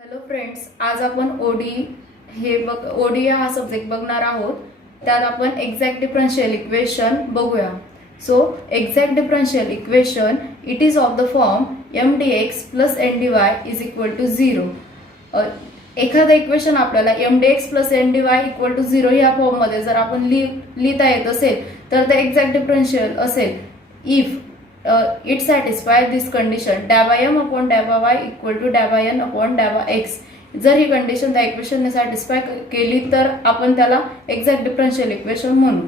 Hello friends, आज आपण OD हा सब्जेक्ट बघणार आहोत. त्यात आपण एक्झॅक्ट डिफरन्शियल इक्वेशन बघूया. So exact differential equation it is of the form mdx plus ndy is equal to 0. एखादं इक्वेशन आपल्याला mdx plus ndy equal to 0 या फॉर्ममध्ये जर आपण लिहिता येत असेल तर ते एक्झॅक्ट डिफरन्शियल असेल if it satisfy this condition dα m upon dα y equal to dα n upon dα x. जर ही कंडिशन त्या इक्वेशनने सॅटिस्फाय केली तर आपण त्याला एक्झॅक्ट डिफरन्शियल इक्वेशन म्हणू.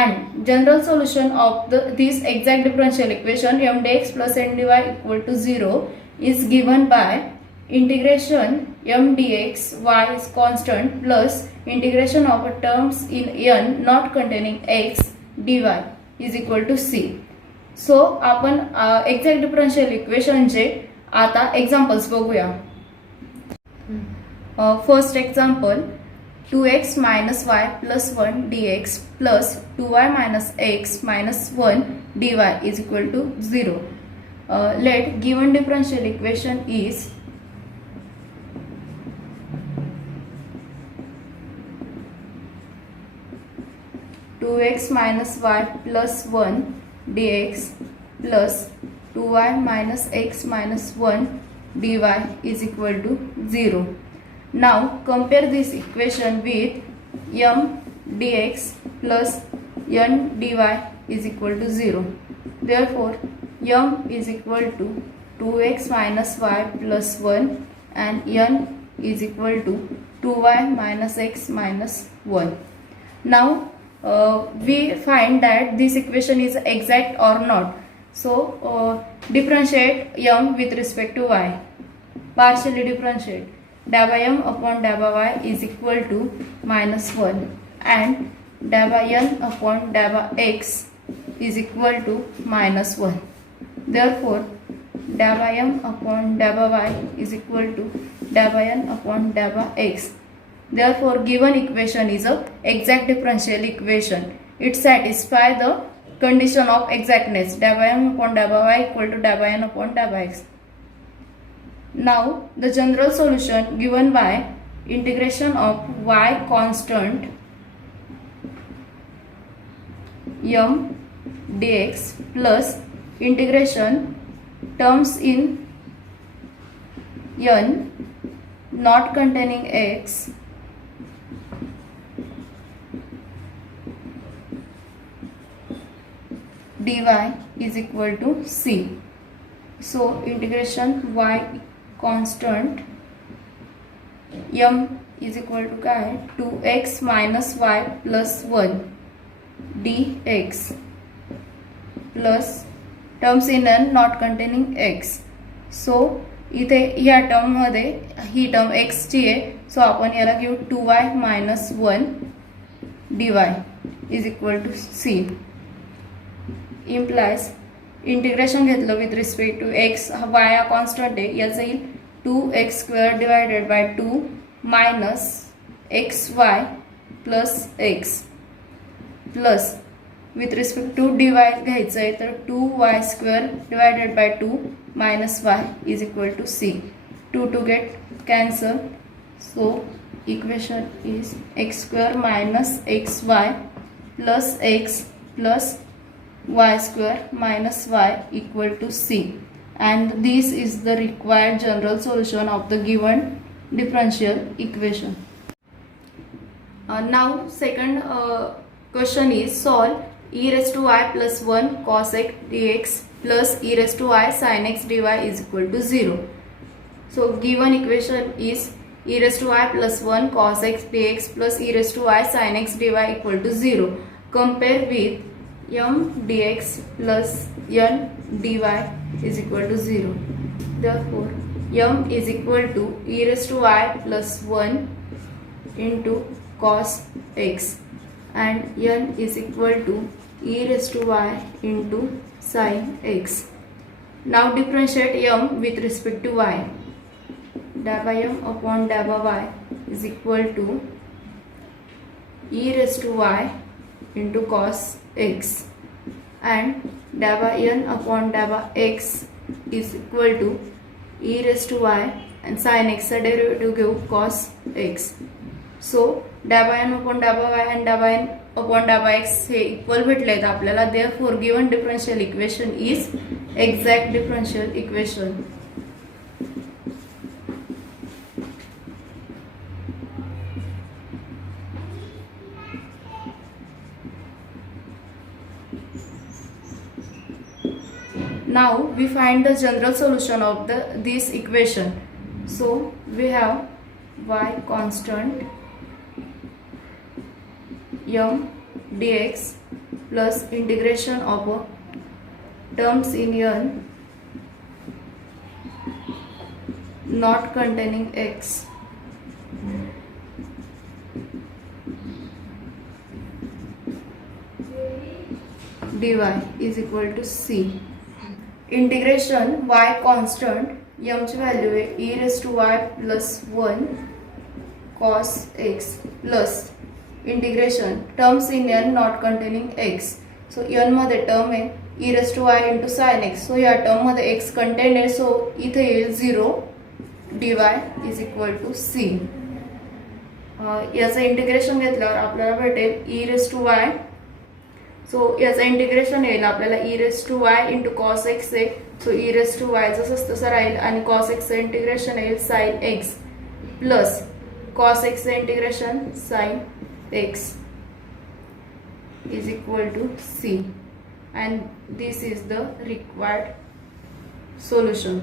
And general solution of this exact differential equation mdx plus ndy equal to 0 is given by integration m dx y is constant plus integration of terms in n not containing x dy is equal to c. सो आपण exact differential इक्वेशनचे आता examples बघूया. First example 2x minus y plus 1 dx plus 2y minus x minus 1 dy is equal to 0. Let given differential equation is 2x minus y plus 1 dx plus 2y minus x minus 1 dy is equal to 0. Now compare this equation with m dx plus n dy is equal to 0. Therefore m is equal to 2x minus y plus 1 and n is equal to 2y minus x minus 1. Now we find that this equation is exact or not. So differentiate m with respect to y. Partially differentiate. Dα m upon dα y is equal to minus 1 and dα n upon dα x is equal to minus 1. Therefore dα m upon dα y is equal to dα n upon dα x. Therefore given equation is a exact differential equation. It satisfies the condition of exactness dα m upon dα y equal to dα n upon dα x. Now the general solution given by integration of y constant m dx plus integration terms in n not containing x dy is equal to c. So integration y constant m is equal to काय 2x minus y plus 1 dx plus terms in n not containing x. So इथे या term मध्ये ही term x ची आहे. सो आपण याला घेऊ 2y minus 1 dy is equal to c. implies integration घेतलं with respect to x y हा कॉन्स्टंट आहे याचं येईल 2x square divided by 2 minus xy plus x plus with respect to dy घ्यायचं आहे तर 2y square divided by 2 minus y is equal to c. 2 get cancel. So equation is x square minus xy plus x plus y square minus y equal to c, and this is the required general solution of the given differential equation. Now second question is solve e raised to y plus 1 cos x dx plus e raised to y sin x dy is equal to 0. So given equation is e raised to y plus 1 cos x dx plus e raised to y sin x dy equal to 0. Compare with m dx plus n dy is equal to 0. Therefore m is equal to e raised to y plus 1 into cos x and n is equal to e raised to y into sin x. Now differentiate m with respect to y. Dα m upon dα y is equal to e raised to y into cos x and dα n upon dα x is equal to e raised to y and sin x चा derivative घेऊ cos x. सो डाबा n upon डाबा y आणि डाबा n upon डाबा x हे equal भेटले तर आपल्याला therefore given differential equation is exact differential equation. Now we find the general solution of this equation. So we have y constant m dx plus integration of terms in n not containing x dy is equal to c. Integration y constant m ची value आहे e raise to y plus 1 cos x plus integration terms in n not containing x. So n मध्ये term आहे e raise to y into sine x. So या term मध्ये x contain आहे सो इथे येईल 0 dy is equal to c. याचं integration घेतल्यावर आपल्याला भेटेल e raise to y. So याचं इंटिग्रेशन येईल आपल्याला e raise to y into cos x आहे. So e raise to y जसं तसं राहील आणि कॉस एक्सचं इंटिग्रेशन येईल साइन एक्स प्लस कॉस एक्सचं integration sine x is equal to c. And this is the required solution.